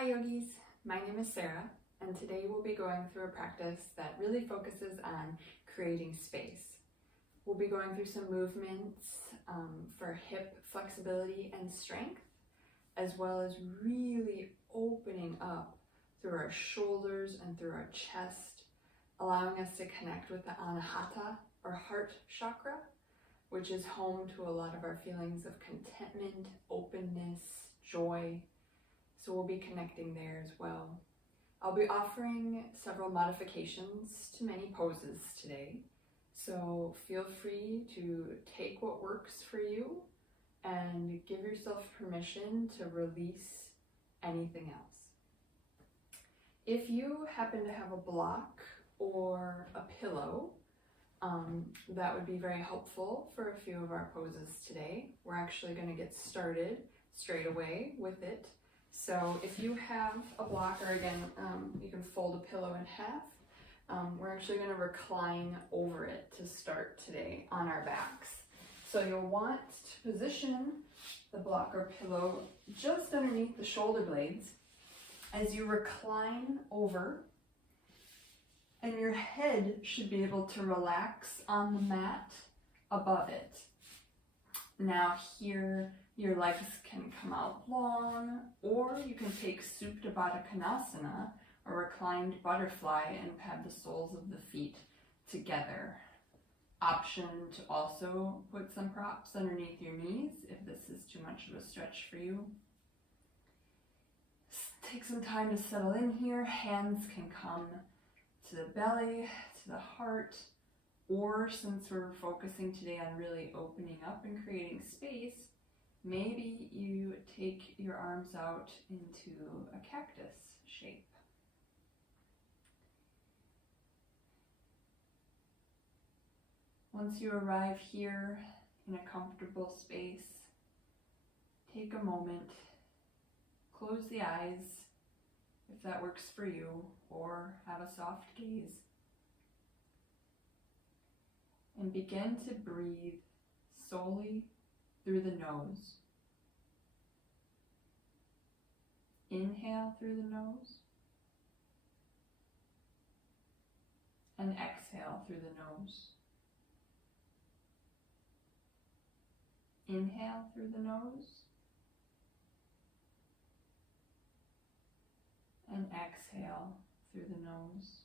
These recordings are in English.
Hi yogis, my name is Sara, and today we'll be going through a practice that really focuses on creating space. We'll be going through some movements for hip flexibility and strength, as well as really opening up through our shoulders and through our chest, allowing us to connect with the Anahata or heart chakra, which is home to a lot of our feelings of contentment, openness, joy. So we'll be connecting there as well. I'll be offering several modifications to many poses today. So feel free to take what works for you and give yourself permission to release anything else. If you happen to have a block or a pillow, that would be very helpful for a few of our poses today. We're actually going to get started straight away with it. So if you have a block, or again, you can fold a pillow in half. We're actually going to recline over it to start today on our backs. So you'll want to position the block or pillow just underneath the shoulder blades as you recline over, and your head should be able to relax on the mat above it. Now here, your legs can come out long, or you can take Supta Baddha Konasana, or reclined butterfly, and have the soles of the feet together. Option to also put some props underneath your knees if this is too much of a stretch for you. Take some time to settle in here. Hands can come to the belly, to the heart, or since we're focusing today on really opening up and creating space, maybe you take your arms out into a cactus shape. Once you arrive here in a comfortable space, take a moment, close the eyes if that works for you, or have a soft gaze, and begin to breathe solely through the nose. Inhale through the nose and exhale through the nose. Inhale through the nose and exhale through the nose.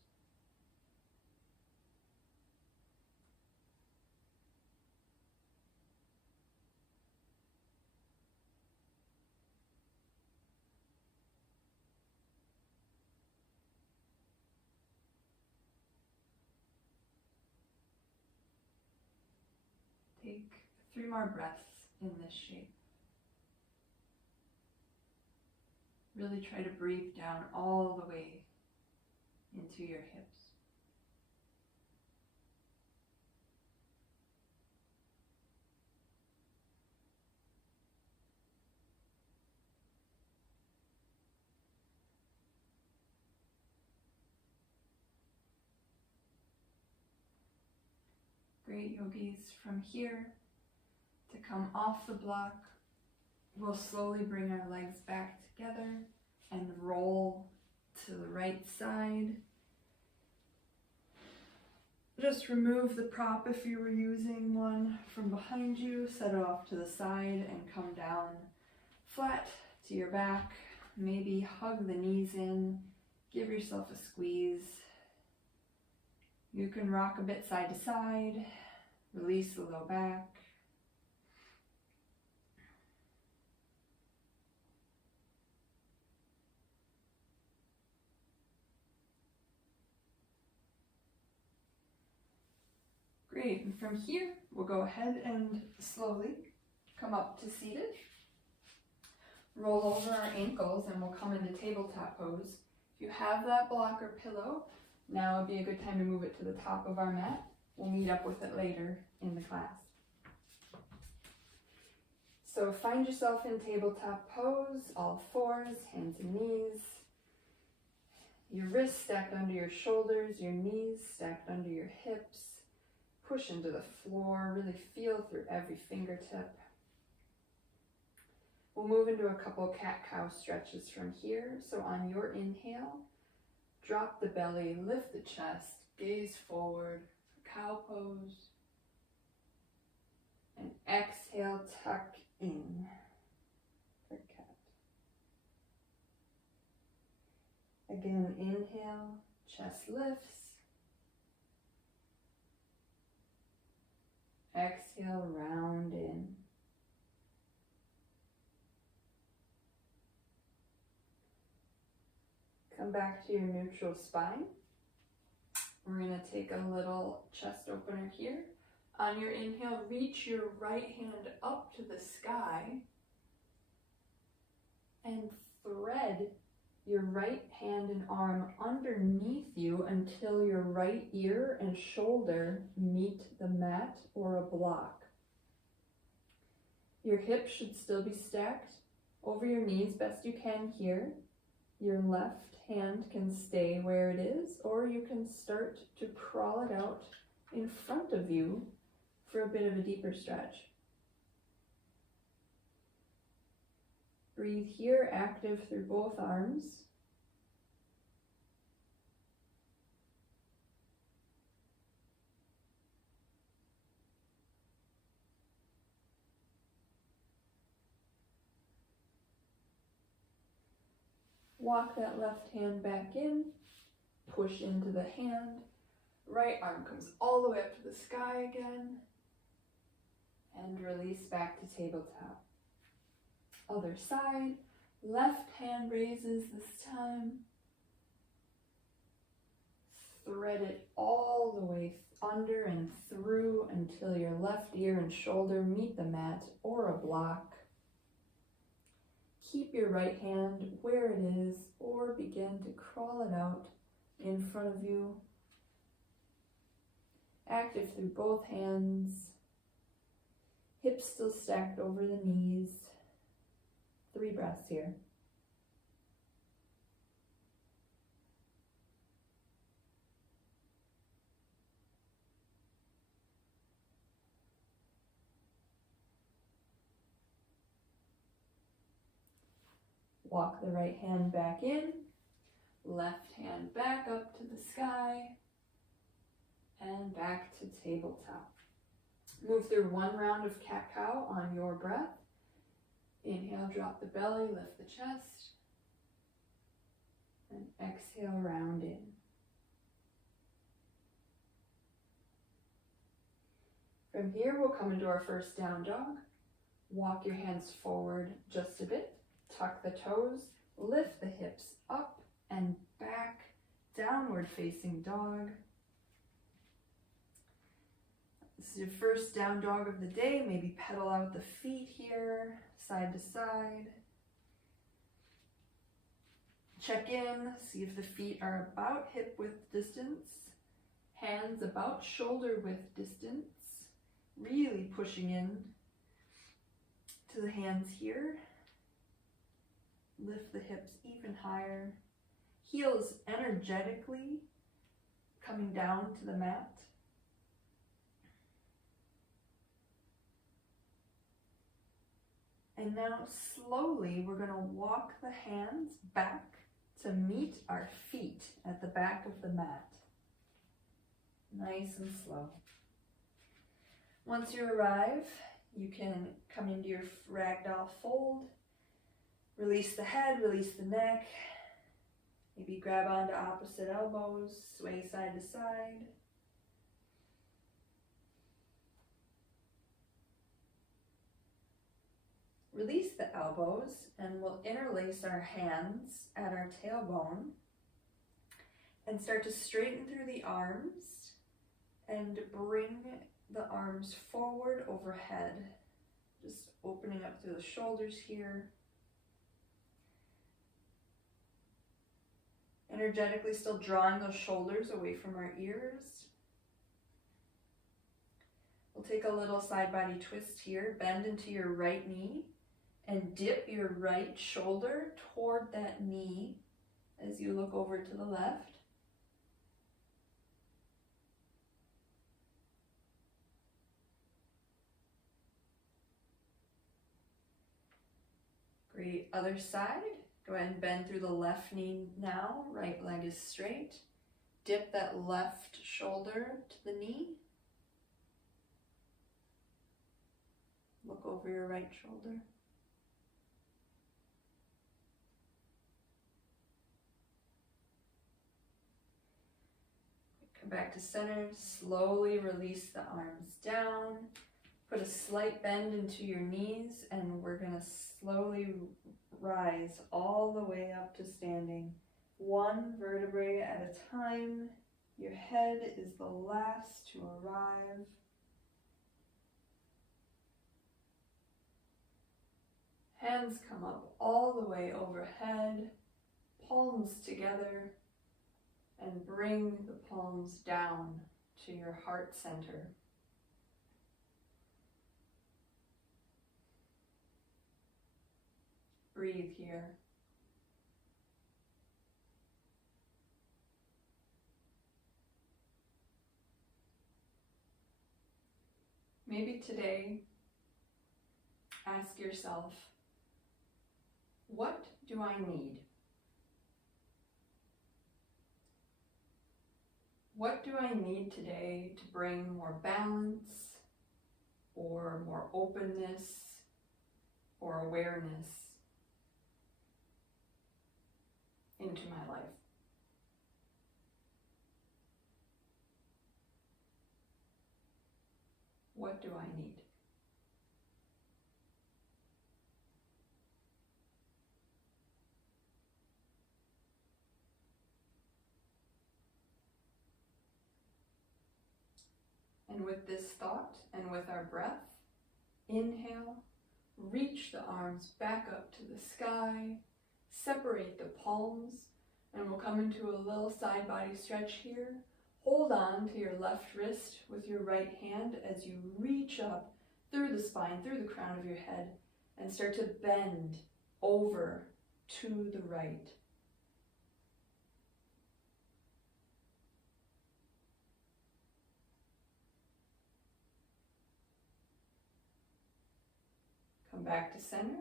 Take 3 more breaths in this shape. Really try to breathe down all the way into your hips. Great, yogis. From here, to come off the block, we'll slowly bring our legs back together and roll to the right side. Just remove the prop if you were using one from behind you, set it off to the side and come down flat to your back. Maybe hug the knees in, give yourself a squeeze. You can rock a bit side to side, release the low back. Great, and from here, we'll go ahead and slowly come up to seated. Roll over our ankles and we'll come into tabletop pose. If you have that block or pillow, now would be a good time to move it to the top of our mat. We'll meet up with it later in the class. So find yourself in tabletop pose, all fours, hands and knees. Your wrists stacked under your shoulders, your knees stacked under your hips. Push into the floor, really feel through every fingertip. We'll move into a couple cat-cow stretches from here. So on your inhale, drop the belly, lift the chest, gaze forward, cow pose. And exhale, tuck in for cat. Again, inhale, chest lifts. Exhale, round in. Come back to your neutral spine. We're going to take a little chest opener here. On your inhale, reach your right hand up to the sky and thread your right hand and arm underneath you until your right ear and shoulder meet the mat or a block. Your hips should still be stacked over your knees best you can here. Your left hand can stay where it is, or you can start to crawl it out in front of you for a bit of a deeper stretch. Breathe here, active through both arms. Walk that left hand back in, push into the hand. Right arm comes all the way up to the sky again. And release back to tabletop. Other side, left hand raises this time. Thread it all the way under and through until your left ear and shoulder meet the mat or a block. Keep your right hand where it is or begin to crawl it out in front of you. Active through both hands. Hips still stacked over the knees. 3 breaths here. Walk the right hand back in, left hand back up to the sky, and back to tabletop. Move through 1 round of cat-cow on your breath. Inhale, drop the belly, lift the chest, and exhale, round in. From here, we'll come into our first down dog. Walk your hands forward just a bit. Tuck the toes, lift the hips up and back, downward facing dog. This is your first down dog of the day. Maybe pedal out the feet here, side to side. Check in, see if the feet are about hip width distance, hands about shoulder width distance, really pushing in to the hands here. Lift the hips even higher. Heels energetically coming down to the mat. And now slowly we're going to walk the hands back to meet our feet at the back of the mat. Nice and slow. Once you arrive, you can come into your ragdoll fold. Release the head, release the neck. Maybe grab onto opposite elbows, sway side to side. Release the elbows and we'll interlace our hands at our tailbone and start to straighten through the arms and bring the arms forward overhead. Just opening up through the shoulders here. Energetically still drawing those shoulders away from our ears. We'll take a little side body twist here. Bend into your right knee and dip your right shoulder toward that knee as you look over to the left. Great, other side. Go ahead and bend through the left knee now. Right leg is straight. Dip that left shoulder to the knee. Look over your right shoulder. Come back to center. Slowly release the arms down. Put a slight bend into your knees, and we're going to slowly rise all the way up to standing. One vertebrae at a time. Your head is the last to arrive. Hands come up all the way overhead, palms together, and bring the palms down to your heart center. Breathe here. Maybe today, ask yourself, what do I need? What do I need today to bring more balance, or more openness, or awareness into my life? What do I need? And with this thought and with our breath, inhale, reach the arms back up to the sky, separate the palms, and we'll come into a little side body stretch here. Hold on to your left wrist with your right hand as you reach up through the spine, through the crown of your head, and start to bend over to the right. Come back to center.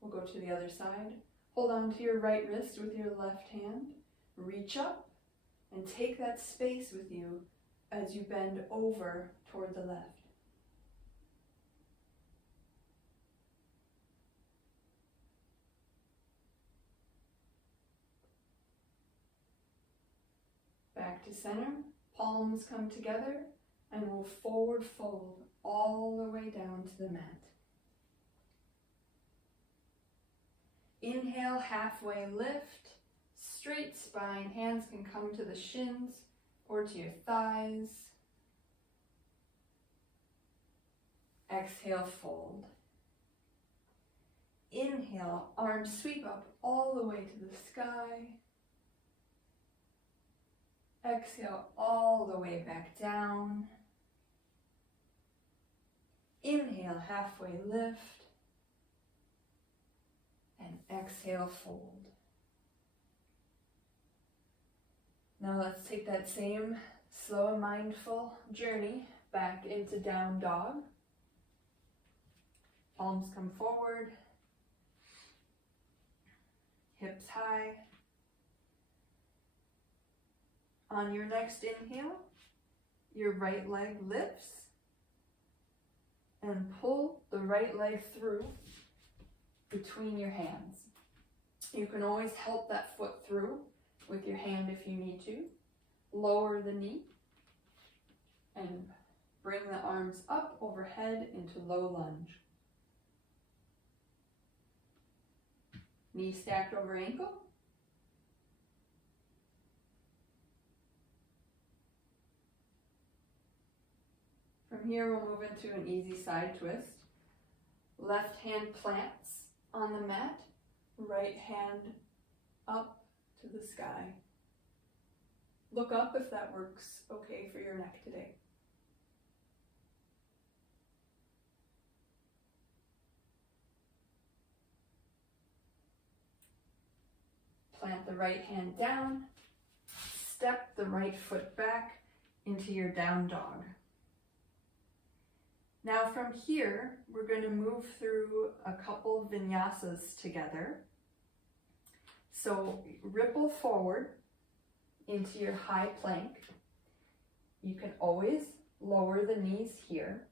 We'll go to the other side. Hold on to your right wrist with your left hand. Reach up and take that space with you as you bend over toward the left. Back to center. Palms come together and we'll forward fold all the way down to the mat. Inhale, halfway lift, straight spine. Hands can come to the shins or to your thighs. Exhale, fold. Inhale, arms sweep up all the way to the sky. Exhale, all the way back down. Inhale, halfway lift. And exhale, fold. Now let's take that same slow and mindful journey back into down dog. Palms come forward. Hips high. On your next inhale, your right leg lifts and pull the right leg through between your hands. You can always help that foot through with your hand if you need to. Lower the knee and bring the arms up overhead into low lunge. Knee stacked over ankle. From here we'll move into an easy side twist. Left hand plants on the mat, right hand up to the sky. Look up if that works okay for your neck today. Plant the right hand down, step the right foot back into your down dog. Now from here, we're going to move through a couple vinyasas together. So ripple forward into your high plank. You can always lower the knees here,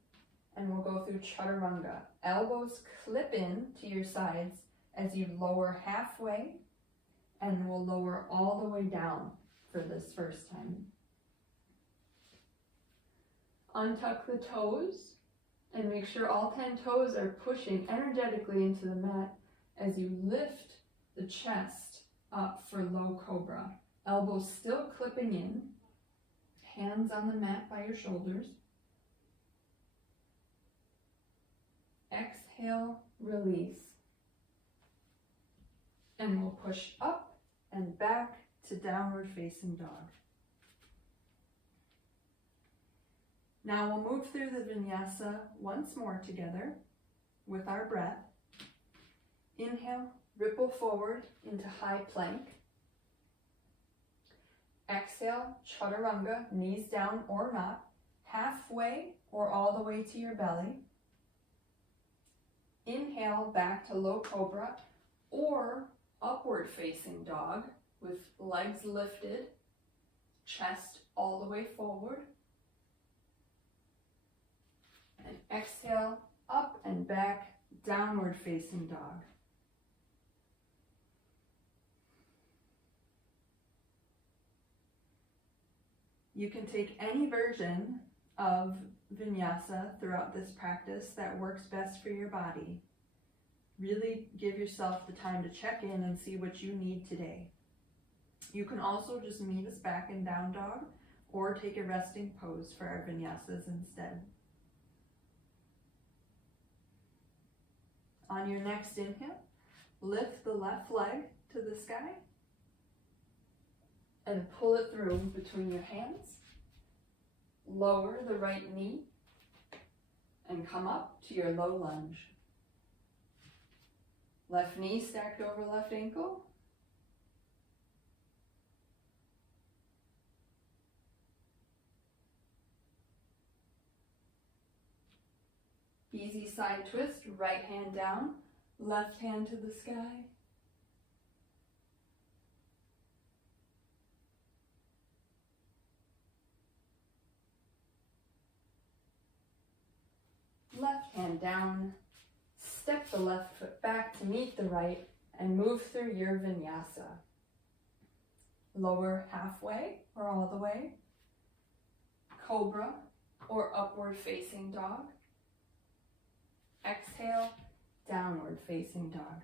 and we'll go through chaturanga. Elbows clip in to your sides as you lower halfway, and we'll lower all the way down for this first time. Untuck the toes and make sure all 10 toes are pushing energetically into the mat as you lift the chest up for low cobra. Elbows still clipping in, hands on the mat by your shoulders. Exhale, release. And we'll push up and back to downward facing dog. Now we'll move through the vinyasa once more together with our breath. Inhale, ripple forward into high plank. Exhale, chaturanga, knees down or not, halfway or all the way to your belly. Inhale, back to low cobra or upward facing dog with legs lifted, chest all the way forward. And exhale, up and back, downward facing dog. You can take any version of Vinyasa throughout this practice that works best for your body. Really give yourself the time to check in and see what you need today. You can also just meet us back in down dog or take a resting pose for our Vinyasas instead. On your next inhale, lift the left leg to the sky and pull it through between your hands. Lower the right knee and come up to your low lunge. Left knee stacked over left ankle. Easy side twist, right hand down, left hand to the sky. Left hand down, step the left foot back to meet the right and move through your vinyasa. Lower halfway or all the way, cobra or upward facing dog. Exhale, downward facing dog.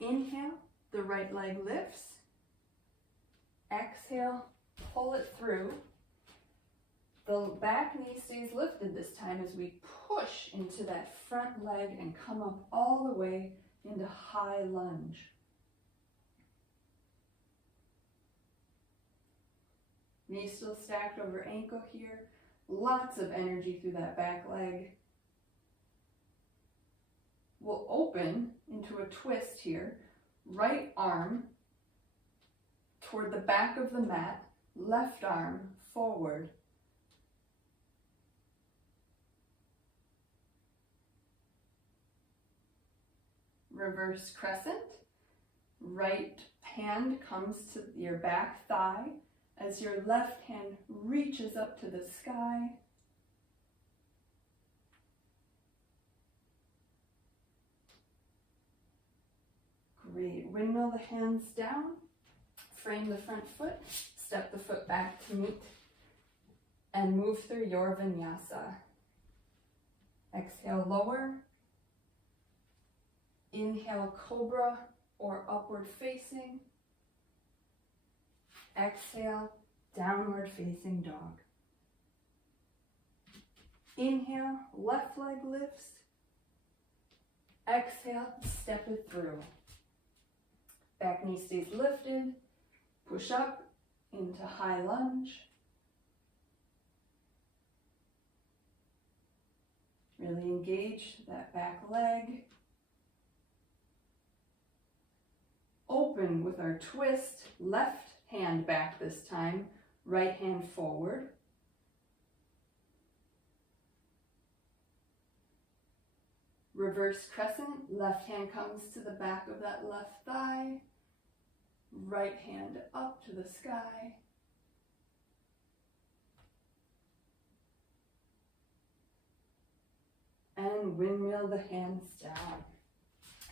Inhale, the right leg lifts. Exhale, pull it through. The back knee stays lifted this time as we push into that front leg and come up all the way into high lunge. Knee still stacked over ankle here. Lots of energy through that back leg. We'll open into a twist here. Right arm toward the back of the mat, left arm forward. Reverse crescent. Right hand comes to your back thigh as your left hand reaches up to the sky. Great. Windmill the hands down. Frame the front foot. Step the foot back to meet. And move through your vinyasa. Exhale, lower. Inhale, cobra or upward facing. Exhale, downward facing dog. Inhale, left leg lifts. Exhale, step it through. Back knee stays lifted. Push up into high lunge. Really engage that back leg. Open with our twist, left hand back this time, right hand forward. reverse crescent. Left hand comes to the back of that left thigh. Right hand up to the sky. And windmill the hands down.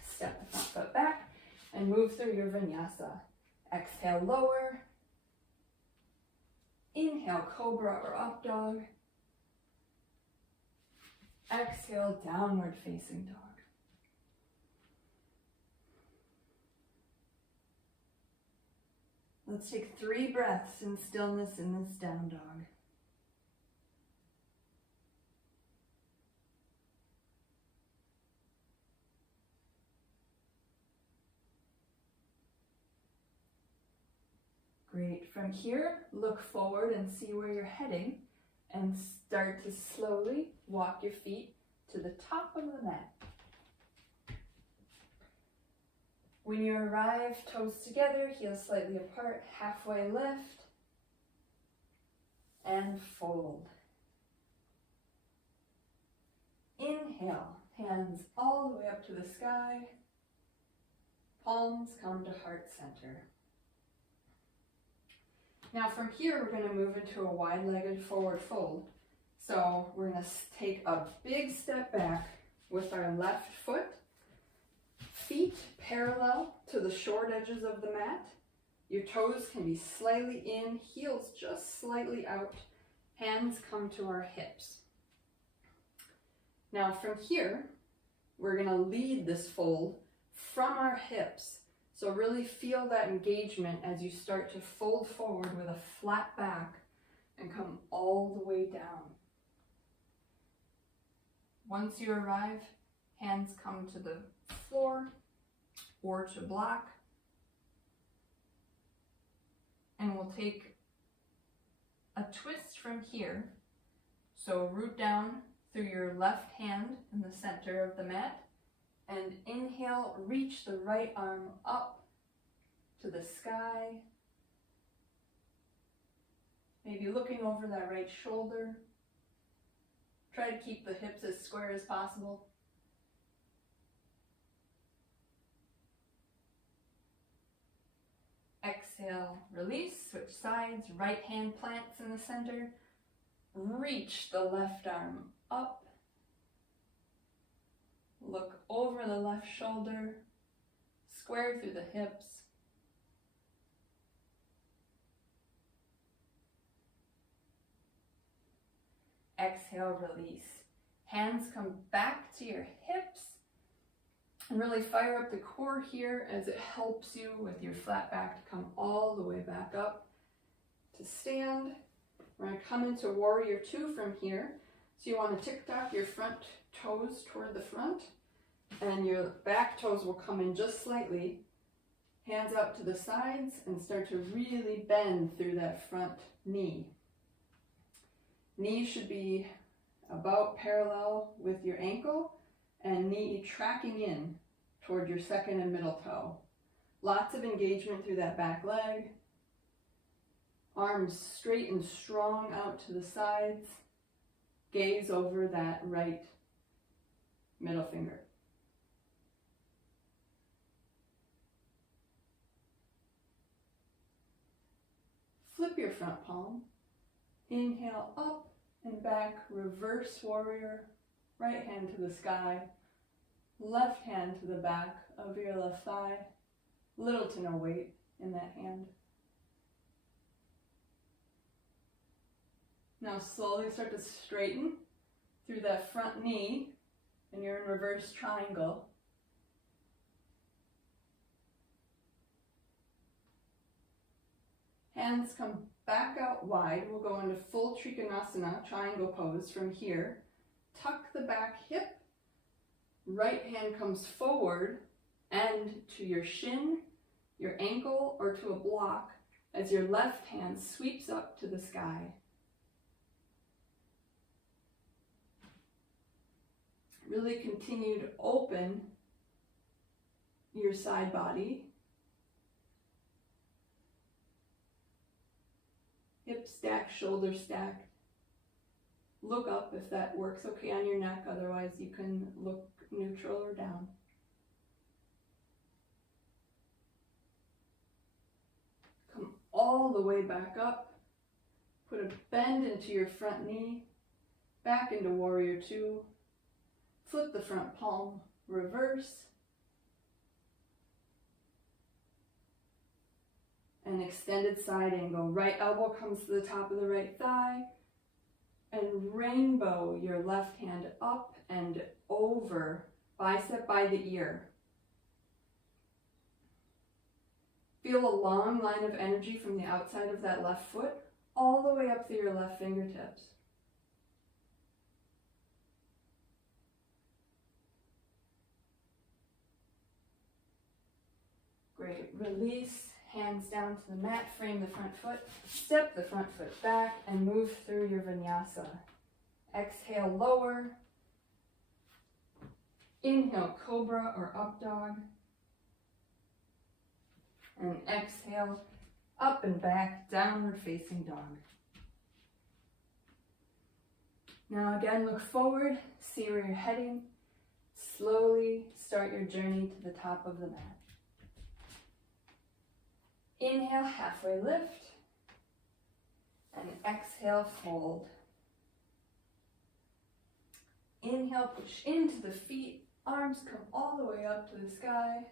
Step the front foot back and move through your vinyasa. Exhale, lower. Inhale, cobra or up dog. Exhale, downward facing dog. Let's take 3 breaths in stillness in this down dog. Great. From here, look forward and see where you're heading and start to slowly walk your feet to the top of the mat. When you arrive, toes together, heels slightly apart, halfway lift, and fold. Inhale, hands all the way up to the sky, palms come to heart center. Now from here, we're going to move into a wide-legged forward fold. So we're going to take a big step back with our left foot, feet parallel to the short edges of the mat. Your toes can be slightly in, heels just slightly out. Hands come to our hips. Now from here, we're going to lead this fold from our hips. So really feel that engagement as you start to fold forward with a flat back and come all the way down. Once you arrive, hands come to the floor or to block. And we'll take a twist from here. So root down through your left hand in the center of the mat. And inhale, reach the right arm up to the sky. Maybe looking over that right shoulder. Try to keep the hips as square as possible. Exhale, release, switch sides, right hand plants in the center. Reach the left arm up. Look over the left shoulder, square through the hips. Exhale, release. Hands come back to your hips and really fire up the core here as it helps you with your flat back to come all the way back up to stand. We're going to come into Warrior 2 from here. So you want to tick-tock your front toes toward the front, and your back toes will come in just slightly. Hands up to the sides and start to really bend through that front knee. Knee should be about parallel with your ankle, and knee tracking in toward your second and middle toe. Lots of engagement through that back leg. Arms straight and strong out to the sides. Gaze over that right middle finger. Flip your front palm. Inhale up and back, reverse warrior. Right hand to the sky. Left hand to the back of your left thigh. Little to no weight in that hand. Now slowly start to straighten through that front knee, and you're in reverse triangle. Hands come back out wide. We'll go into full Trikonasana, triangle pose from here. Tuck the back hip. Right hand comes forward and to your shin, your ankle, or to a block as your left hand sweeps up to the sky. Really continue to open your side body. Hip stack, shoulder stack. Look up if that works okay on your neck. Otherwise, you can look neutral or down. Come all the way back up. Put a bend into your front knee, back into warrior two. Flip the front palm, reverse. An extended side angle. Right elbow comes to the top of the right thigh. And rainbow your left hand up and over, bicep by the ear. Feel a long line of energy from the outside of that left foot all the way up through your left fingertips. Great. Release. Hands down to the mat, frame the front foot, step the front foot back, and move through your vinyasa. Exhale, lower. Inhale, cobra or up dog. And exhale, up and back, downward facing dog. Now again, look forward, see where you're heading. Slowly start your journey to the top of the mat. Inhale, halfway lift, and exhale, fold. Inhale, push into the feet, arms come all the way up to the sky.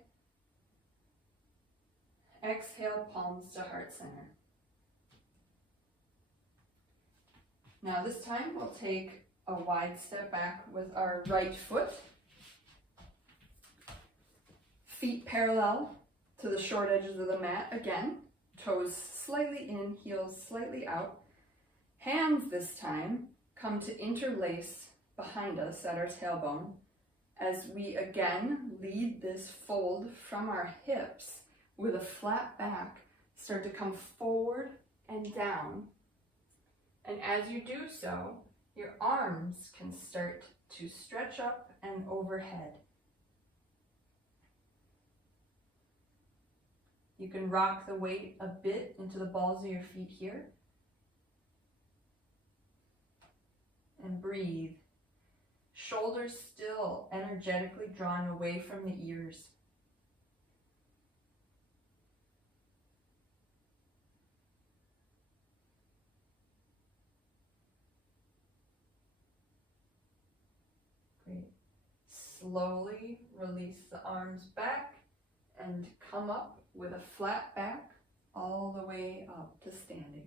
Exhale, palms to heart center. Now this time we'll take a wide step back with our right foot. Feet parallel to the short edges of the mat again, toes slightly in, heels slightly out. Hands this time come to interlace behind us at our tailbone as we again lead this fold from our hips with a flat back, start to come forward and down. And as you do so, your arms can start to stretch up and overhead. You can rock the weight a bit into the balls of your feet here. And breathe. Shoulders still energetically drawn away from the ears. Great. Slowly release the arms back and come up with a flat back all the way up to standing.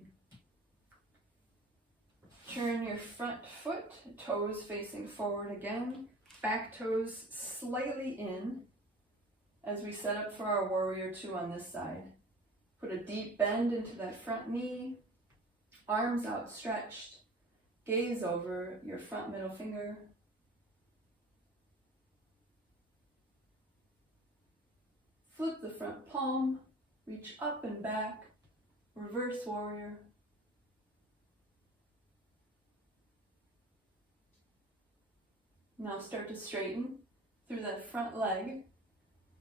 Turn your front foot, toes facing forward again, back toes slightly in as we set up for our warrior two on this side. Put a deep bend into that front knee, arms outstretched, gaze over your front middle finger. Flip the front palm, reach up and back, reverse warrior. Now start to straighten through that front leg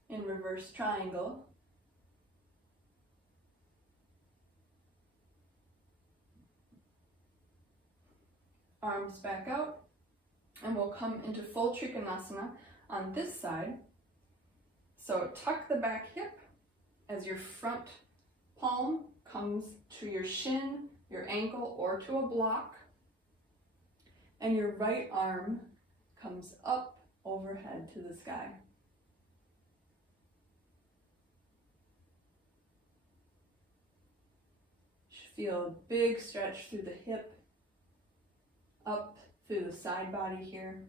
in reverse triangle. Arms back out, and we'll come into full Trikonasana on this side. So tuck the back hip as your front palm comes to your shin, your ankle, or to a block. And your right arm comes up overhead to the sky. Feel a big stretch through the hip, up through the side body here.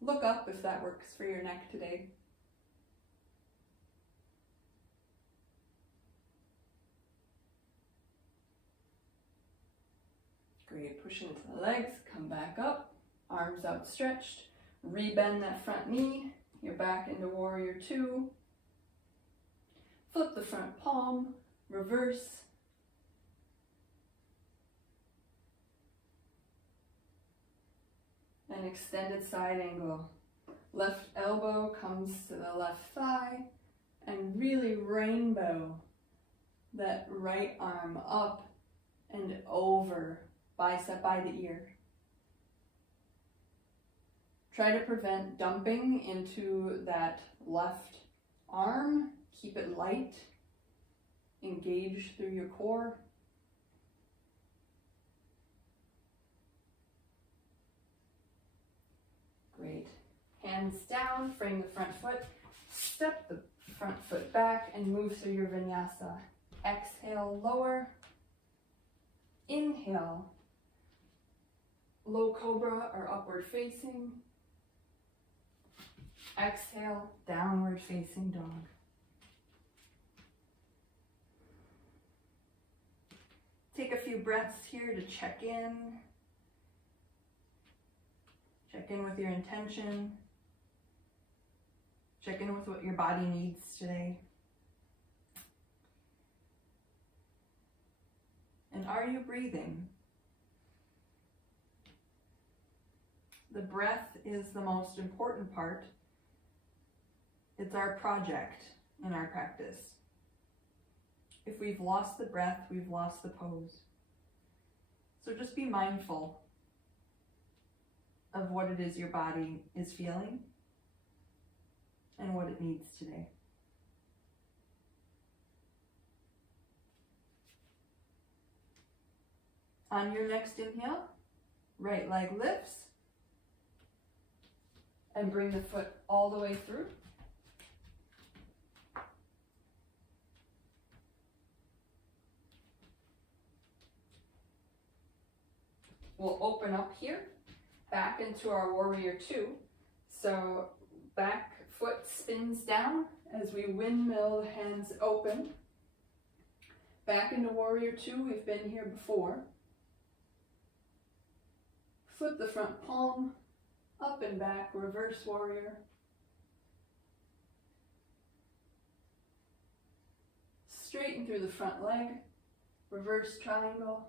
Look up if that works for your neck today. Great, push into the legs, come back up, arms outstretched, rebend that front knee, you're back into warrior two. Flip the front palm, reverse. An extended side angle. Left elbow comes to the left thigh, and really rainbow that right arm up and over, bicep by the ear. Try to prevent dumping into that left arm. Keep it light. Engage through your core. Great. Hands down, frame the front foot. Step the front foot back and move through your vinyasa. Exhale, lower. Inhale, low cobra or upward facing. Exhale, downward facing dog. Take a few breaths here to check in. Check in with your intention. Check in with what your body needs today. And are you breathing? The breath is the most important part. It's our project in our practice. If we've lost the breath, we've lost the pose. So just be mindful of what it is your body is feeling and what it needs today. On your next inhale, right leg lifts and bring the foot all the way through. We'll open up here, back into our warrior two. So back foot spins down as we windmill the hands open. Back into warrior two, we've been here before. Flip the front palm, up and back, reverse warrior. Straighten through the front leg, reverse triangle.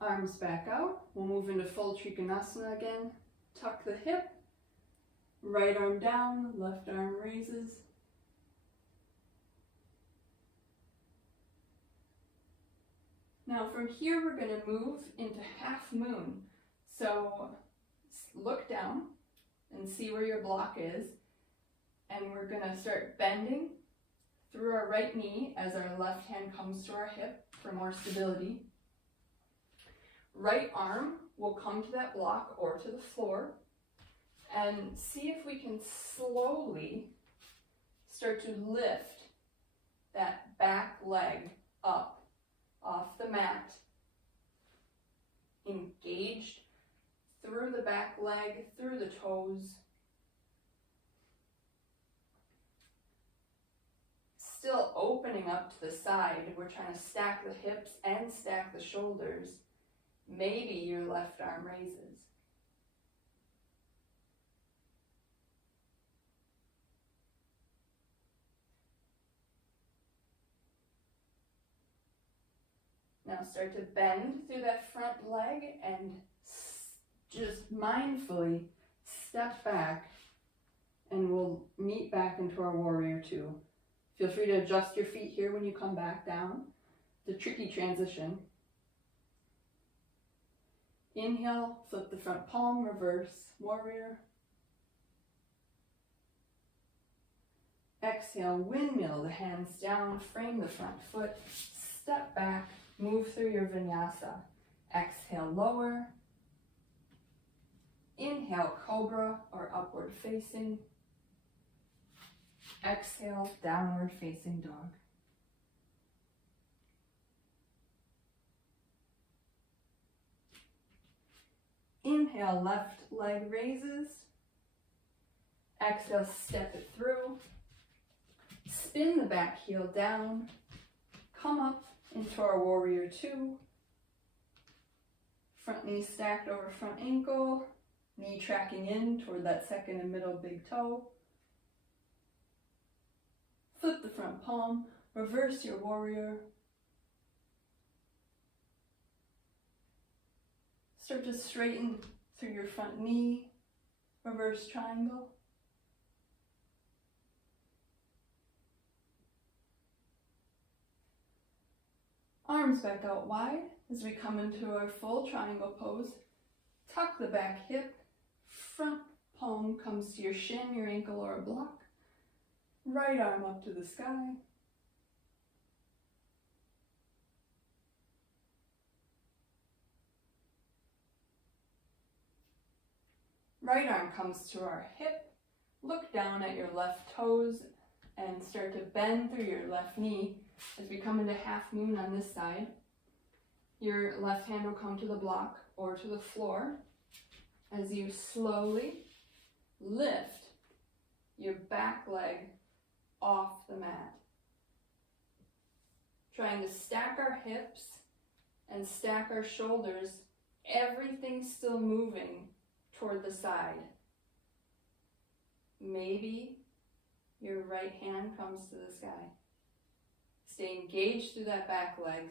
Arms back out. We'll move into full Trikonasana again. Tuck the hip. Right arm down, left arm raises. Now from here we're going to move into half moon. So look down and see where your block is. And we're going to start bending through our right knee as our left hand comes to our hip for more stability. Right arm will come to that block or to the floor, and see if we can slowly start to lift that back leg up off the mat, engaged through the back leg, through the toes. Still opening up to the side. We're trying to stack the hips and stack the shoulders. Maybe your left arm raises. Now start to bend through that front leg and just mindfully step back, and we'll meet back into our warrior two. Feel free to adjust your feet here when you come back down. It's a tricky transition. Inhale, flip the front palm, reverse warrior. Exhale, windmill the hands down, frame the front foot, step back, move through your vinyasa. Exhale, lower. Inhale, cobra or upward facing. Exhale, downward facing dog. Inhale, left leg raises. Exhale, step it through. Spin the back heel down. Come up into our warrior two. Front knee stacked over front ankle. Knee tracking in toward that second and middle big toe. Flip the front palm. Reverse your warrior. Start to straighten through your front knee, reverse triangle. Arms back out wide, As we come into our full triangle pose, tuck the back hip, front palm comes to your shin, your ankle, or a block. Right arm up to the sky. Right arm comes to our hip. Look down at your left toes and start to bend through your left knee as we come into half moon on this side. Your left hand will come to the block or to the floor as you slowly lift your back leg off the mat. Trying to stack our hips and stack our shoulders, everything's still moving toward the side. Maybe your right hand comes to the sky. Stay engaged through that back leg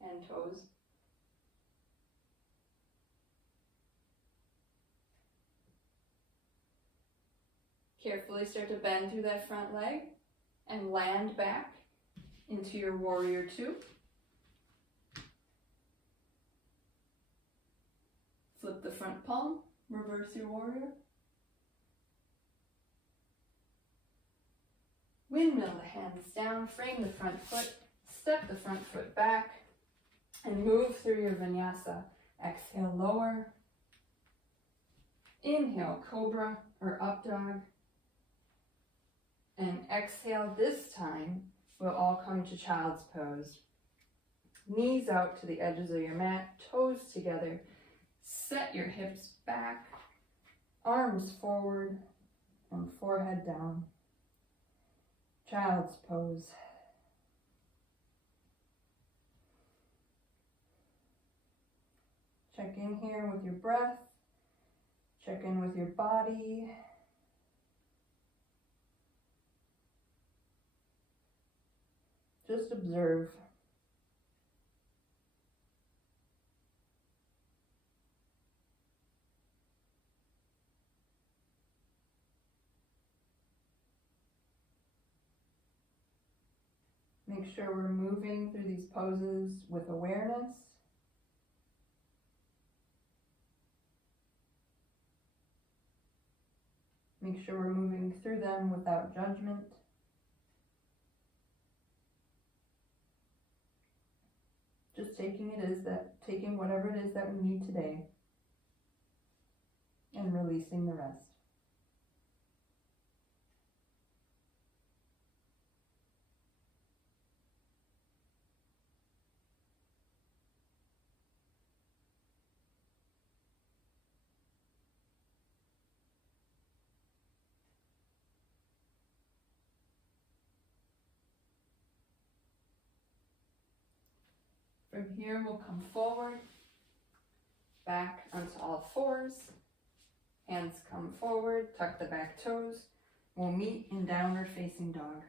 and toes. Carefully start to bend through that front leg and land back into your warrior two. Flip the front palm, reverse your warrior. Windmill the hands down, frame the front foot, step the front foot back, and move through your vinyasa. Exhale, lower. Inhale, cobra or up dog. And exhale, this time, we'll all come to child's pose. Knees out to the edges of your mat, toes together. Set your hips back, arms forward, and forehead down. Child's pose. Check in here with your breath. Check in with your body. Just observe. Make sure we're moving through these poses with awareness. Make sure we're moving through them without judgment. Just taking whatever it is that we need today and releasing the rest. From here, we'll come forward, back onto all fours. Hands come forward, tuck the back toes. We'll meet in downward facing dog.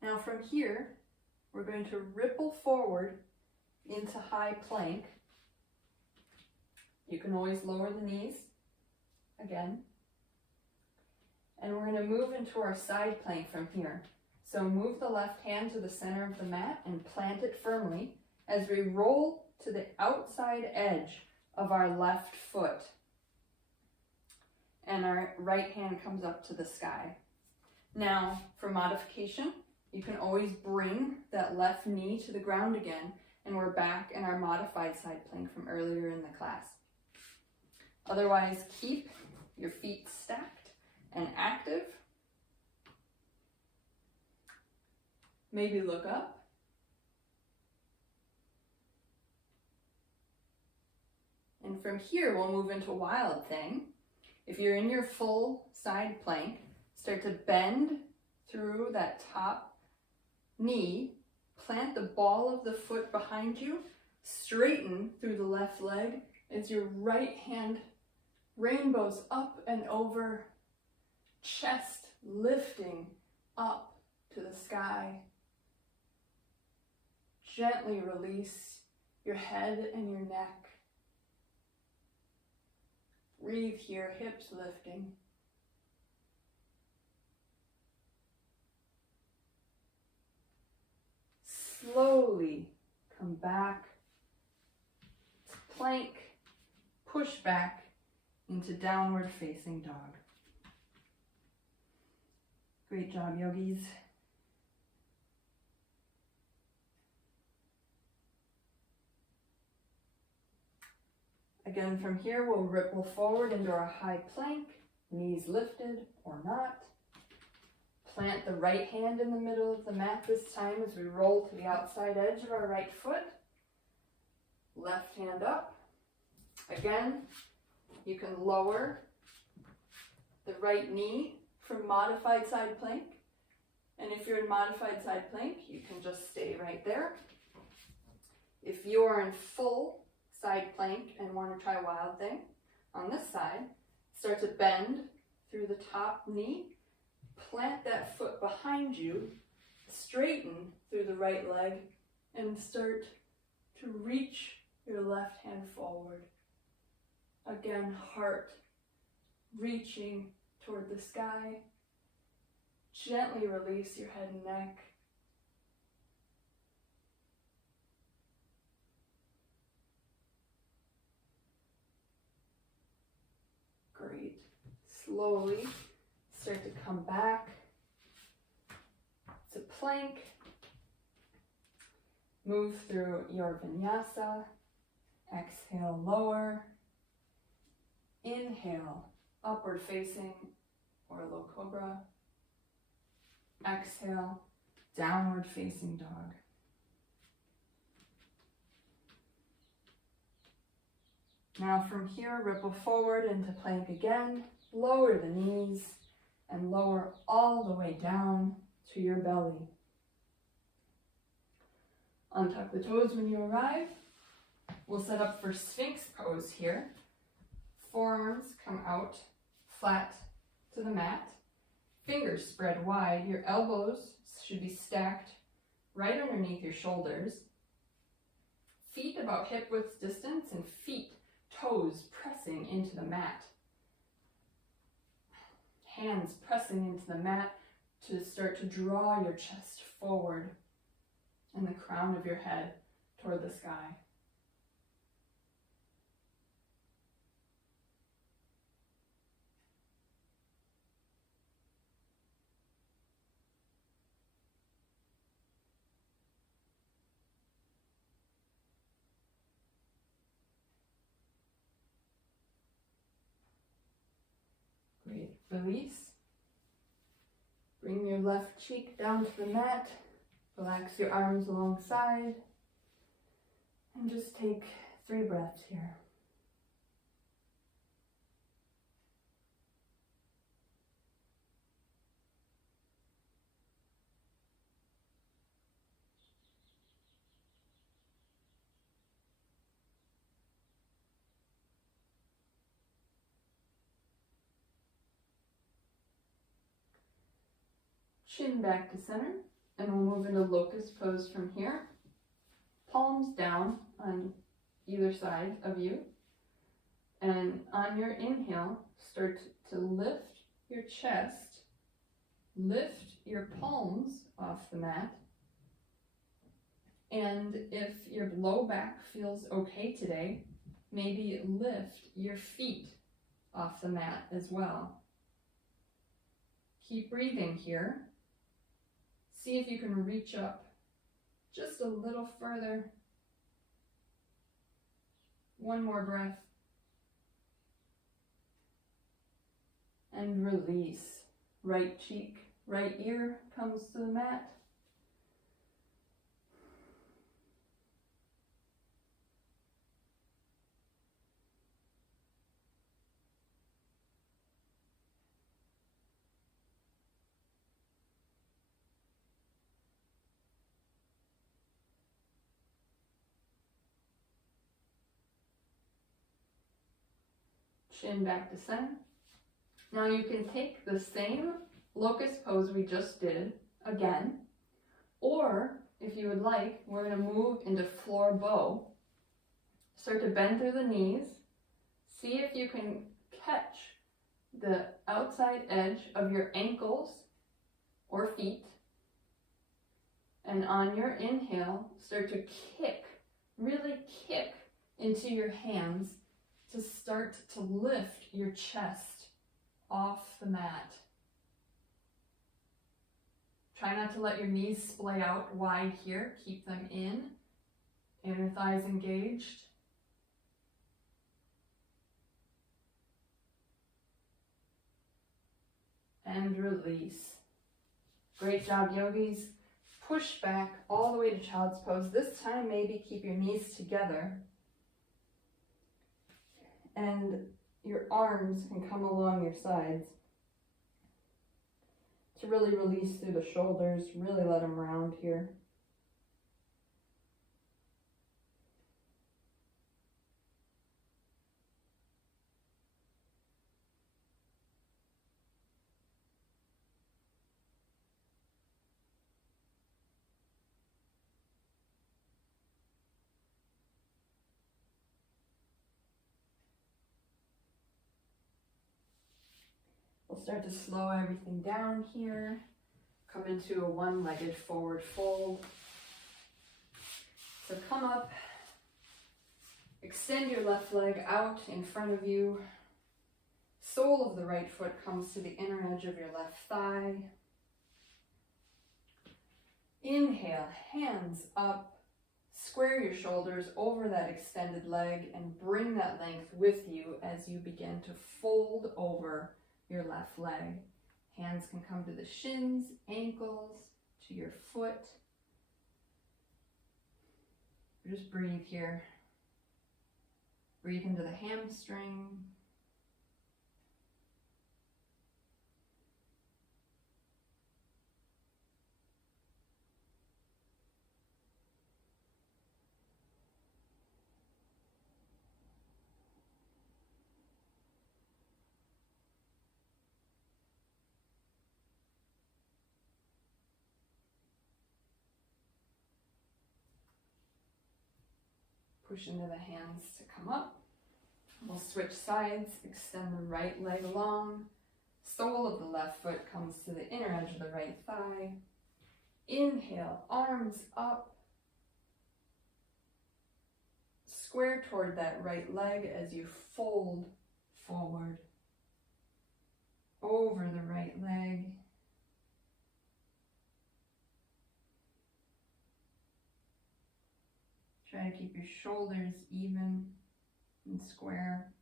Now from here, we're going to ripple forward into high plank. You can always lower the knees, again. And we're going to move into our side plank from here. So move the left hand to the center of the mat and plant it firmly as we roll to the outside edge of our left foot. And our right hand comes up to the sky. Now, for modification, you can always bring that left knee to the ground again, and we're back in our modified side plank from earlier in the class. Otherwise, keep your feet stacked and active. Maybe look up. And from here, we'll move into wild thing. If you're in your full side plank, start to bend through that top knee, plant the ball of the foot behind you, straighten through the left leg as your right hand rainbows up and over, chest lifting up to the sky. Gently release your head and your neck. Breathe here, hips lifting. slowly come back to plank, push back into downward facing dog. Great job, yogis. Again, from here, we'll ripple forward into our high plank, knees lifted or not. Plant the right hand in the middle of the mat this time as we roll to the outside edge of our right foot. Left hand up. Again, you can lower the right knee for modified side plank. And if you're in modified side plank, you can just stay right there. If you're in full side plank and want to try wild thing, on this side, start to bend through the top knee, plant that foot behind you, straighten through the right leg, and start to reach your left hand forward. Again, heart reaching toward the sky. Gently release your head and neck. Great. Slowly start to come back to plank. Move through your vinyasa. Exhale, lower. Inhale, upward facing or low cobra. Exhale, downward facing dog. Now from here, ripple forward into plank again. Lower the knees and lower all the way down to your belly. Untuck the toes when you arrive. We'll set up for Sphinx pose here. Forearms come out flat to the mat. Fingers spread wide. Your elbows should be stacked right underneath your shoulders. Feet about hip width distance and toes pressing into the mat. Hands pressing into the mat to start to draw your chest forward and the crown of your head toward the sky. Great. Release. Bring your left cheek down to the mat. Relax your arms alongside. And just take 3 breaths here. Chin back to center, and we'll move into locust pose from here. Palms down on either side of you. And on your inhale, start to lift your chest, lift your palms off the mat. And if your low back feels okay today, maybe lift your feet off the mat as well. Keep breathing here. See if you can reach up just a little further. One more breath. And release. Right cheek, right ear comes to the mat. Chin back to center. Now you can take the same locust pose we just did again, or if you would like, we're going to move into floor bow. Start to bend through the knees. See if you can catch the outside edge of your ankles or feet. And on your inhale, start to kick, really kick into your hands to start to lift your chest off the mat. Try not to let your knees splay out wide here. Keep them in. Inner thighs engaged. And release. Great job, yogis. Push back all the way to child's pose. This time, maybe keep your knees together. And your arms can come along your sides to really release through the shoulders. Really let them round here. We'll start to slow everything down here. Come into a one-legged forward fold. So come up, extend your left leg out in front of you. Sole of the right foot comes to the inner edge of your left thigh. Inhale, hands up. Square your shoulders over that extended leg and bring that length with you as you begin to fold over your left leg. Hands can come to the shins, ankles, to your foot. Just breathe here. Breathe into the hamstring. Push into the hands to come up. We'll switch sides, extend the right leg long. Sole of the left foot comes to the inner edge of the right thigh. Inhale, arms up. Square toward that right leg as you fold forward over the right leg. Try to keep your shoulders even and square.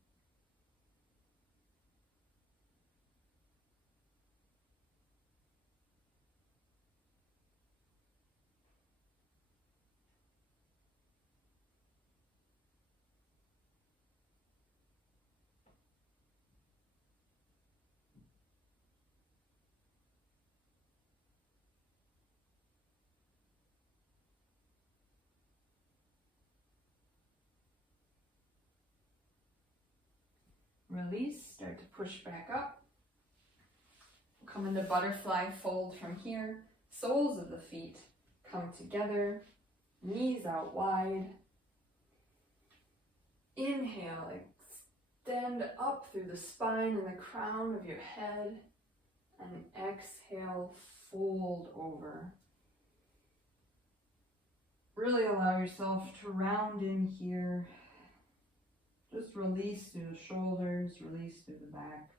Release, start to push back up. Come into butterfly fold from here. Soles of the feet come together, knees out wide. Inhale, extend up through the spine and the crown of your head. And exhale, fold over. Really allow yourself to round in here. Just release through the shoulders, release through the back.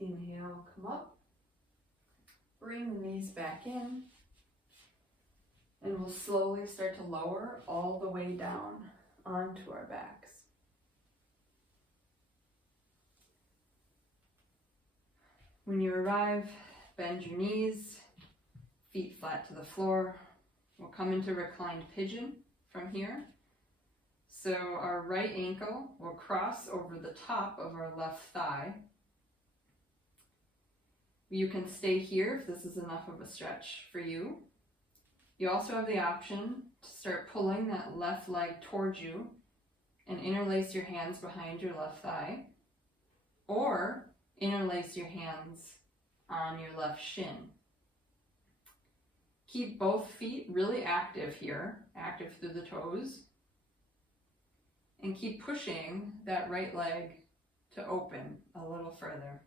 Inhale, come up. Bring the knees back in. And we'll slowly start to lower all the way down onto our backs. When you arrive, bend your knees, feet flat to the floor. We'll come into reclined pigeon from here. So our right ankle will cross over the top of our left thigh. You can stay here if this is enough of a stretch for you. You also have the option to start pulling that left leg towards you and interlace your hands behind your left thigh, or interlace your hands on your left shin. Keep both feet really active here, active through the toes, and keep pushing that right leg to open a little further.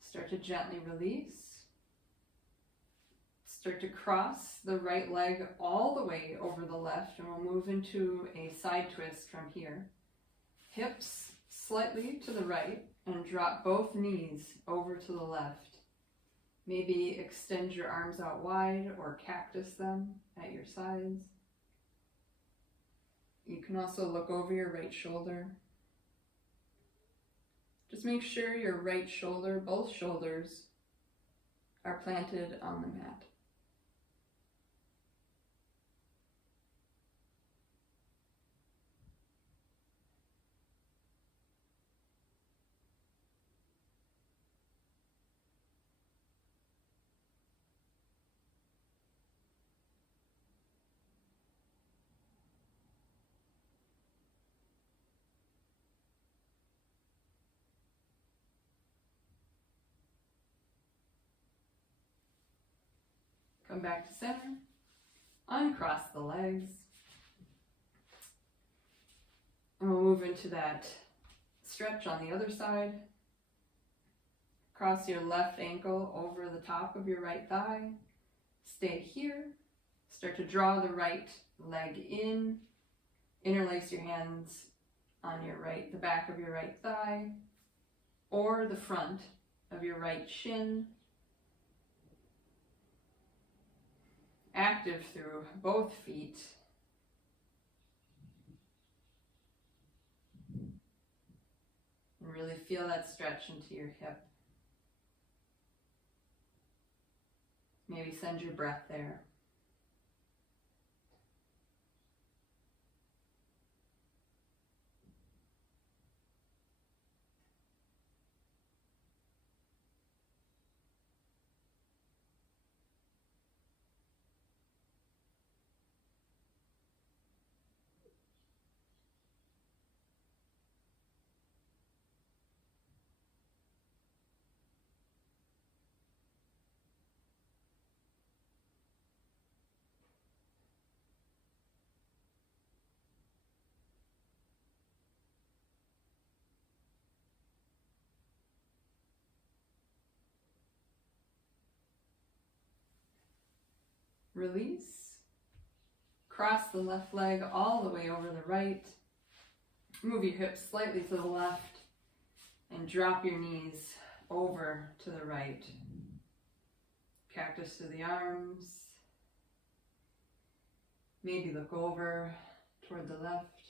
Start to gently release. Start to cross the right leg all the way over the left, and we'll move into a side twist from here. Hips slightly to the right, and drop both knees over to the left. Maybe extend your arms out wide or cactus them at your sides. You can also look over your right shoulder. Just make sure your right shoulder, both shoulders, are planted on the mat. Come back to center, uncross the legs, and we'll move into that stretch on the other side. Cross your left ankle over the top of your right thigh. Stay here. Start to draw the right leg in. Interlace your hands on the back of your right thigh, or the front of your right shin. Active through both feet. And really feel that stretch into your hip. Maybe send your breath there. Release. Cross the left leg all the way over the right. Move your hips slightly to the left and drop your knees over to the right. Cactus through the arms. Maybe look over toward the left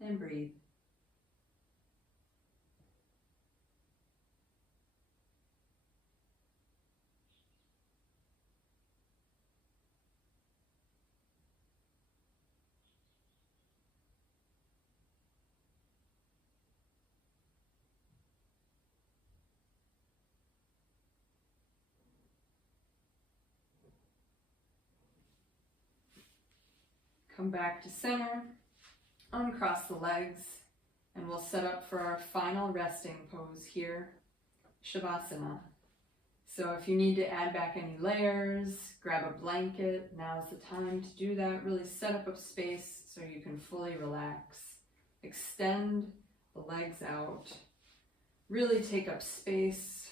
and breathe. Come back to center, uncross the legs, and we'll set up for our final resting pose here, Shavasana. So if you need to add back any layers, grab a blanket, now's the time to do that. Really set up a space so you can fully relax. Extend the legs out. Really take up space.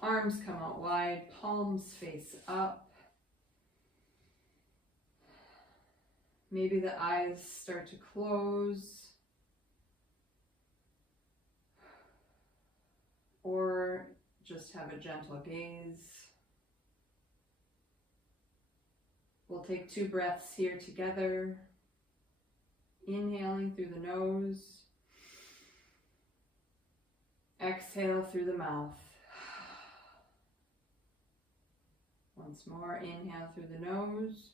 Arms come out wide, palms face up. Maybe the eyes start to close, or just have a gentle gaze. We'll take 2 breaths here together, inhaling through the nose, exhale through the mouth. Once more, inhale through the nose,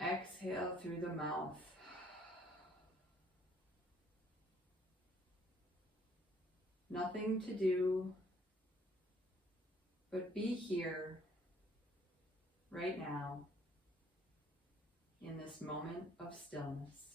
exhale through the mouth. Nothing to do but be here right now in this moment of stillness.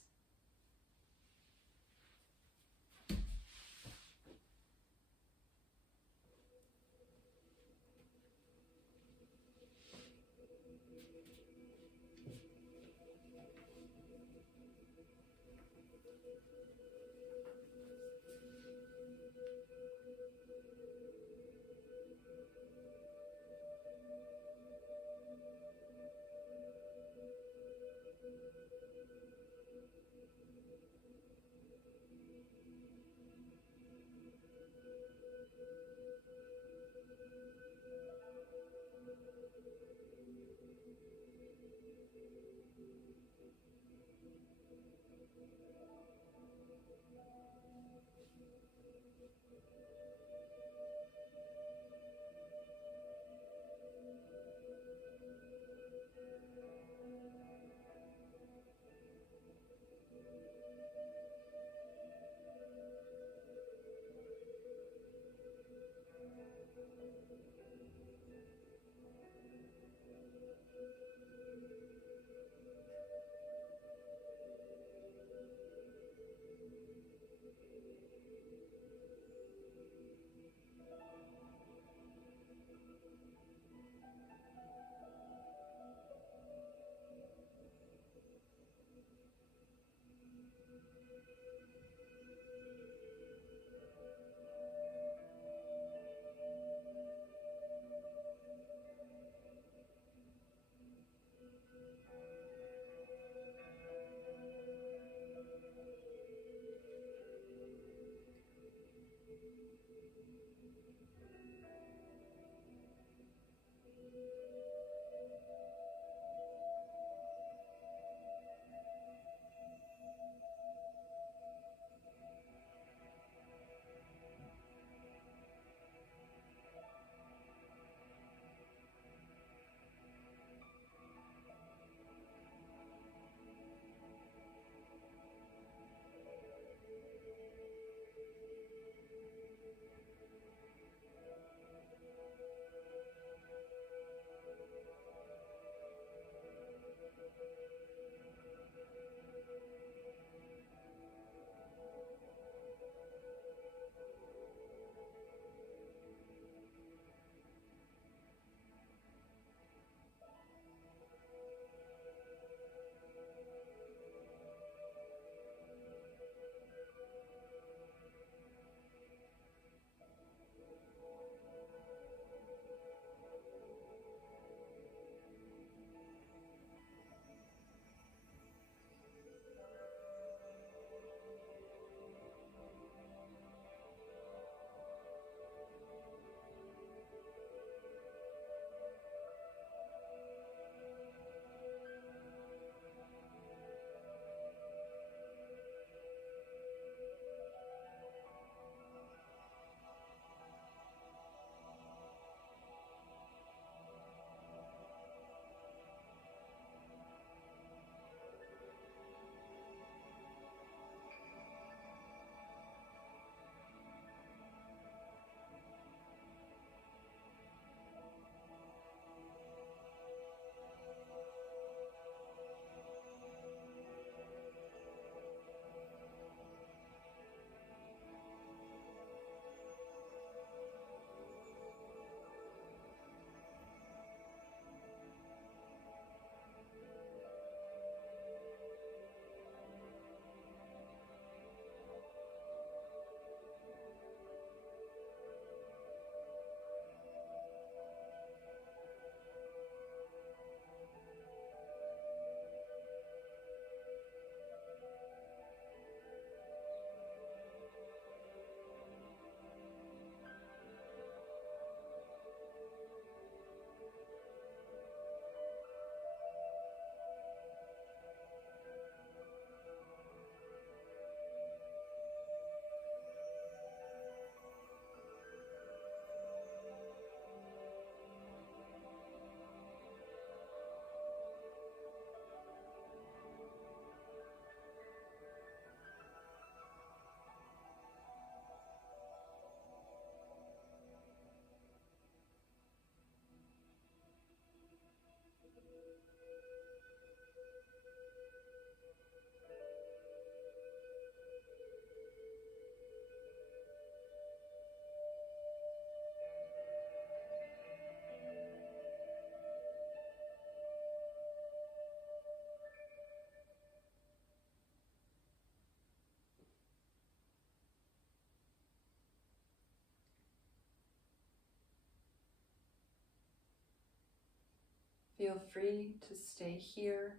Feel free to stay here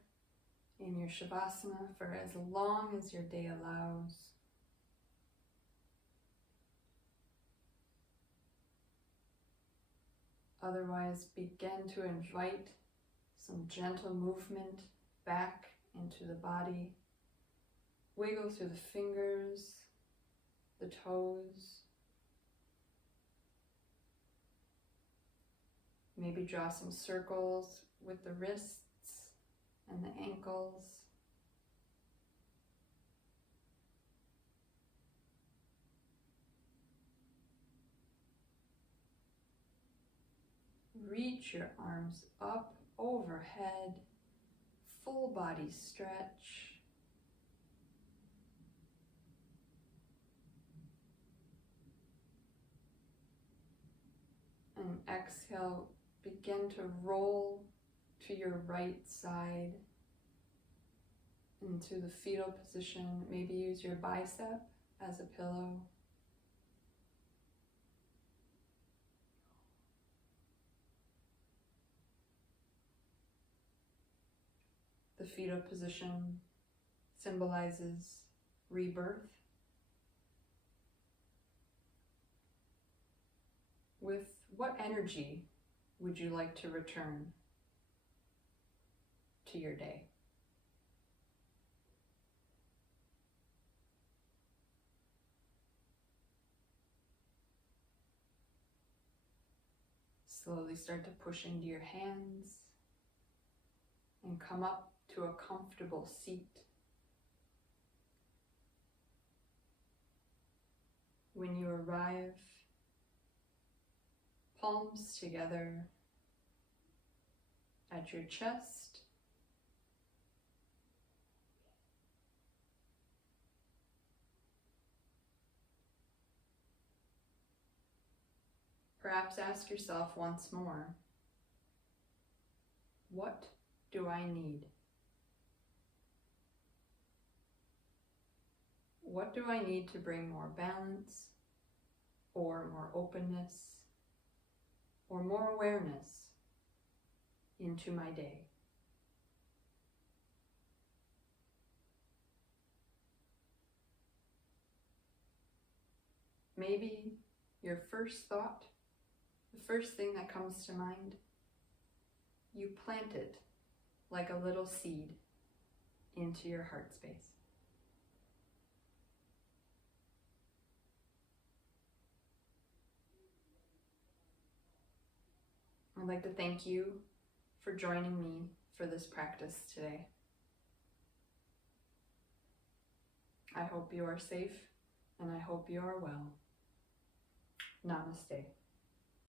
in your Shavasana for as long as your day allows. Otherwise, begin to invite some gentle movement back into the body. Wiggle through the fingers, the toes. Maybe draw some circles with the wrists and the ankles. Reach your arms up overhead, full body stretch. And exhale, begin to roll to your right side into the fetal position. Maybe use your bicep as a pillow. The fetal position symbolizes rebirth. With what energy would you like to return to your day? Slowly start to push into your hands and come up to a comfortable seat. When you arrive, palms together at your chest. Perhaps ask yourself once more, what do I need? What do I need to bring more balance, or more openness, or more awareness into my day? Maybe your first thought, the first thing that comes to mind, you plant it like a little seed into your heart space. I'd like to thank you for joining me for this practice today. I hope you are safe and I hope you are well. Namaste.